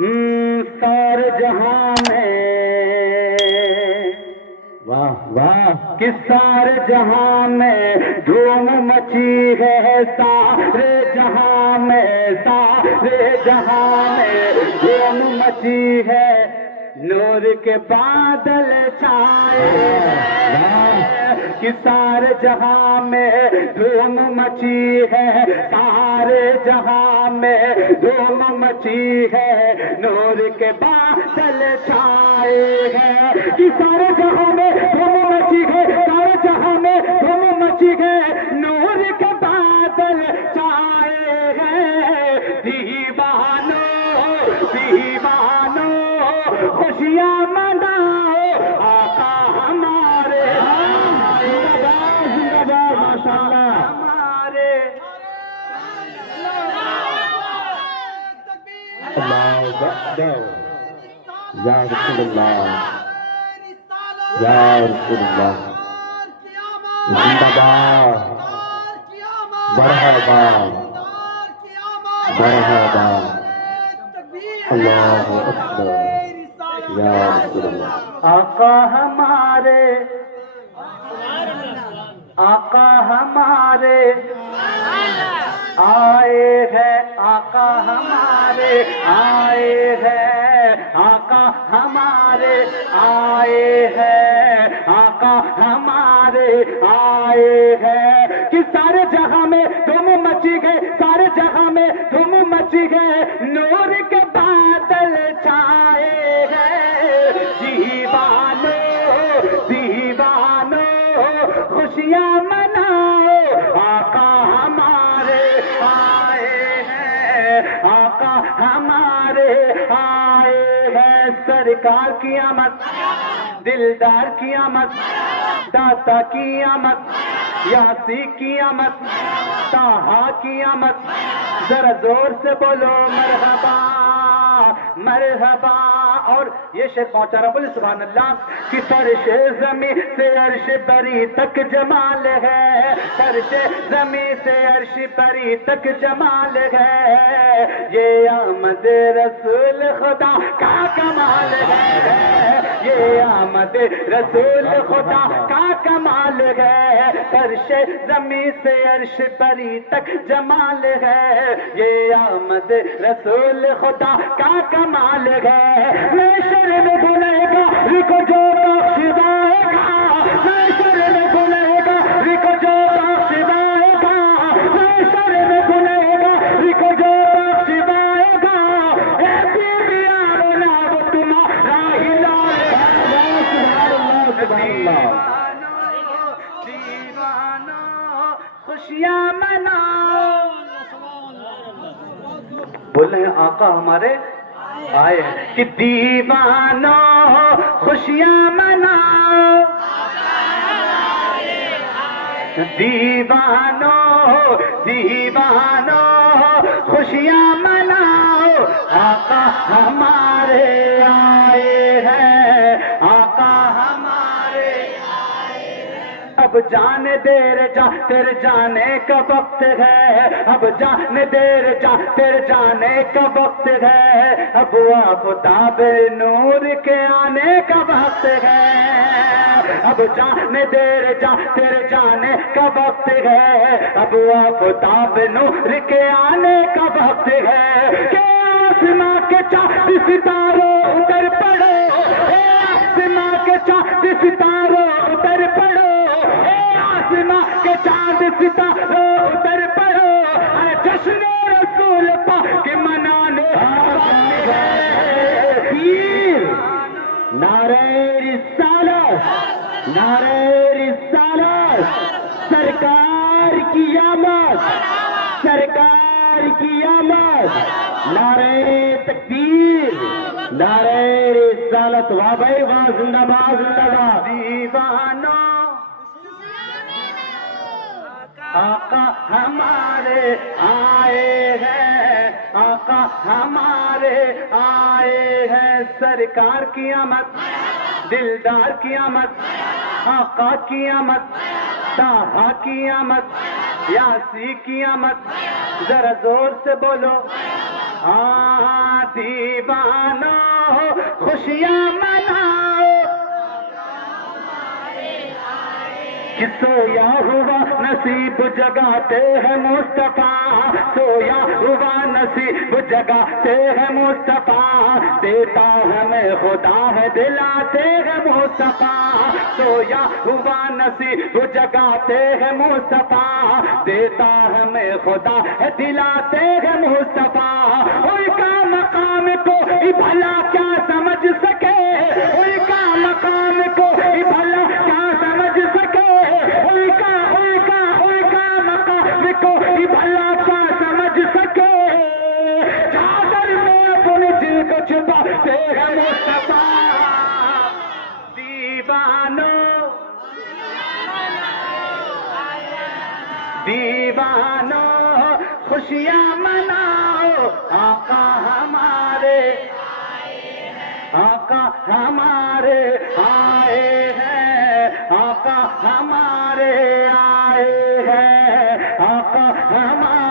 سارے جہاں میں واہ واہ کہ سارے جہاں میں دھوم مچی ہے، سارے جہاں میں دھوم مچی ہے، نور کے بادل چھائے ہیں کہ سارے جہاں میں دھوم مچی ہے، سارے جہاں میں دھوم مچی ہے، نور کے بادل چھائے ہیں کہ سارے جہاں میں دھوم مچی ہے، سارے جہاں میں دھوم مچی ہے، نور کے بادل چھائے ہیں۔ دیوانوں خوشیاں مناؤ، آقا ہمارے زندہ باد ماشاءاللہ ہمارے اللہ اکبر یا رسول اللہ یا رسول اللہ زندہ باد مرحبا مرحبا اللہ اکبر یا رسول اللہ آقا ہمارے آئے ہیں، آقا ہمارے آئے ہیں، آقا ہمارے آئے ہیں، آقا ہمارے آئے ہیں کہ سارے جہاں میں دھوم مچی گئے، سارے جہاں میں دھوم مچی گئے، نور کے بادل چھائے ہیں۔ دیوانوں خوشیاں مناؤ، آقا ہمارے آئے ہیں، آقا ہمارے آئے ہیں۔ سرکار کی آمد، دلدار کی آمد، داتا کی آمد، یاسی کی آمد، طہا کی آمد، ذرا زور سے بولو مرحبا مرحبا۔ اور یہ شعر پہنچا رہا، بولے سبحان اللہ کہ فرش زمین سے عرش بری تک جمال ہے، فرش زمین سے عرش بری تک جمال ہے، یہ آمد رسول خدا کا کمال ہے، یہ آمد رسول خدا کا کمال ہے، فرش زمین سے عرش بری تک جمال ہے، یہ آمد رسول خدا کا کمال ہے۔ میں شرم بھولے گا رکو جو بخشوائے گا، میں شرم بھولے گا رکو جو بخشوائے گا، میں شرم بھولے گا رکو جو بخشوائے گا، اے بیبیاں رونا وہ تمہارا ہی لال ہے۔ دیوانوں خوشیاں مناؤ، بول رہے ہیں آقا ہمارے آئے ہیں کہ دیوانوں خوشیاں مناؤ، دیوانوں خوشیاں مناؤ، آقا ہمارے آئے ہیں، آقا ہمارے اب جان دیر جا تیرے جانے کا وقت ہے، اب جان دیر جا تیرے جانے کا وقت ہے، اب آفتاب نور کے آنے کا وقت ہے، اب جان دیر جا تیرے جانے کا وقت ہے، اب آفتاب نور کے آنے کا وقت ہے کہ آسماں کے چاند ستاروں اتر پڑو، اے آسماں کے چاند ستاروں اتر پڑو، آسماں کے چاند ستاروں اتر پڑو، جشن رسول پاک منانے پیر۔ نعرہ رسالت، نعرہ رسالت، سرکار کی آمد، سرکار کی آمد، نعرہ تکبیر، نعرہ رسالت، واہ بھائی واہ، زندہ باد زندہ باد۔ دیوانوں آقا ہمارے آئے ہیں، آقا ہمارے آئے ہیں، سرکار کی آمد، دلدار کی آمد، آقا کی آمد، طہا کی آمد، یاسی کی آمد، ذرا زور سے بولو دیوانوں دیوانوں خوشیاں مناؤ کہ سویا ہوا نصیب جگاتے ہیں مصطفیٰ سویا ہوا نصیب جگاتے ہیں مصطفیٰ دیتا ہمیں خدا ہے دلاتے ہیں مصطفیٰ سویا ہوا نصیب جگاتے ہیں مصطفیٰ دیتا ہمیں خدا ہے دلاتے ہیں مصطفیٰ ان کا مقام کو بھلا کیا سمجھ سکے ان کا مقام کو بھلا کیا سمجھ سکے ان کا مقام کو بھلا کیا سمجھ سکے چادر میں اپنے دل کو چھپاتے ہیں مصطفیٰ دیوانوں دیوانوں خوشیاں مناؤ آقا ہمارے آقا ہمارے آئے ہیں آقا ہمارے آئے ہیں آقا ہمارے